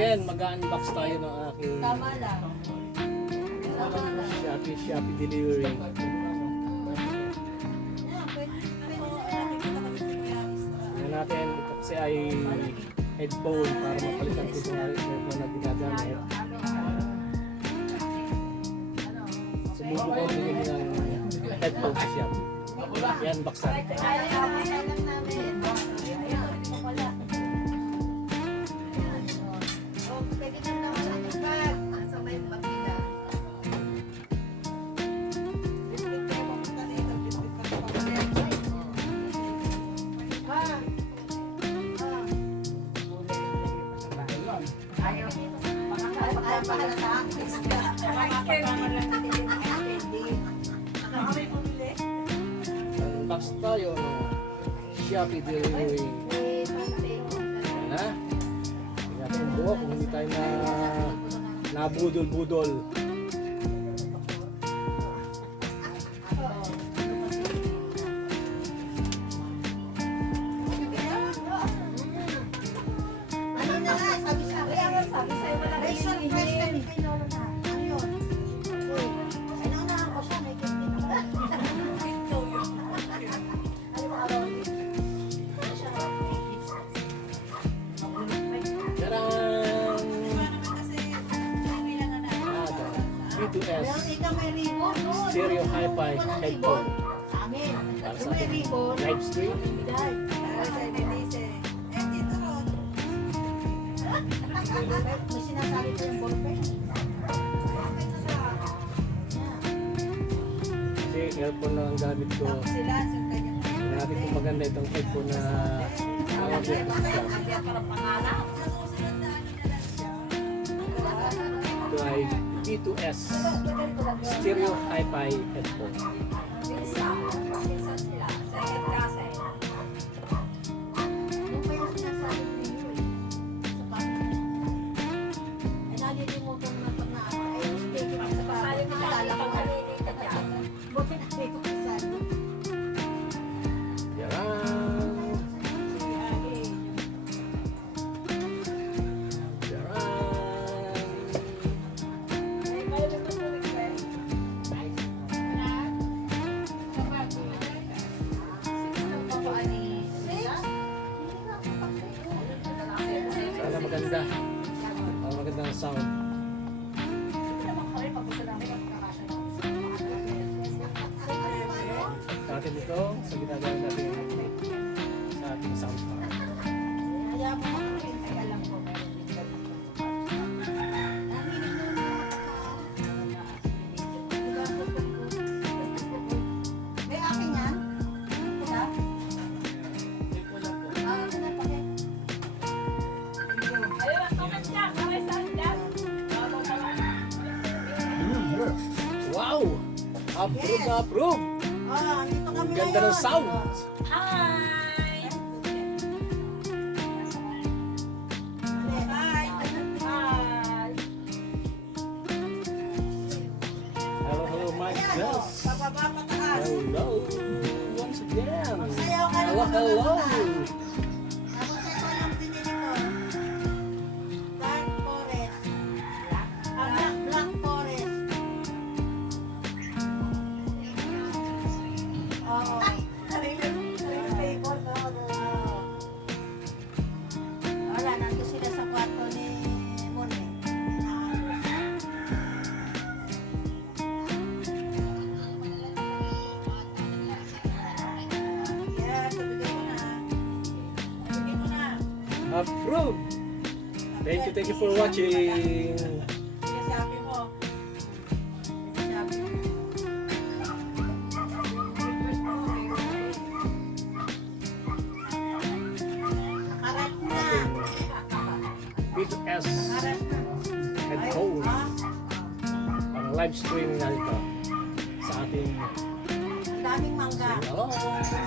again, mag-unbox tayo ng aking Tama lang. Shopee delivery. Tingnan natin, ito kasi ay headphone para mapalitan ko sa headphone na ginagamit. Subukan ko din ng headphone sa Shopee. Yan, baksan. Unbox tayo ng Shopee delivery. Yan na. Hindi natin buo kung hindi tayo na nabudol-budol. B2S stereo hi-fi headphone para sa ating live stream. May sinasabi ko yung ballpen. Kasi earphone lang ang gamit ko. Tingnan natin kung maganda itong headphone na ito ay B2S stereo hi-fi headphone. Yung pa yung sinasabi ko ninyo eh. Sa pamilya. Ay nalilimutan na pag na ay mistake yung sa pamilya. Naalala ko nga. Buti na may kukisan. Yaran! Sana maganda. Para maganda ang sound. Natin ito sa ginagawa natin sa ating sound bar. Kaya mo makakin ay alam ko meron din ganun. May akin yan? Wala? Pinapakit. Wow! Approve na approve! Dito kami Ganda ng sound! Hi! Hello, hello, my guests! Pababa pataas. Hello! Once again! Magsayaw ka Hello, ng hello! Tapos ito yung pinili ko. Dark Forest. Black Forest. Oo. Sarili flavor ko. Wala, nandun sila sa kwarto ni Mone. Yeah, sabigay mo na. Sabigay mo na. Approve! Thank you for watching! Sinasabi mo. Sinasabi mo. Nakarat na. B2S Nakarat na. headphone. Ha? Parang live streaming na ito sa ating Ang daming mangga. hello!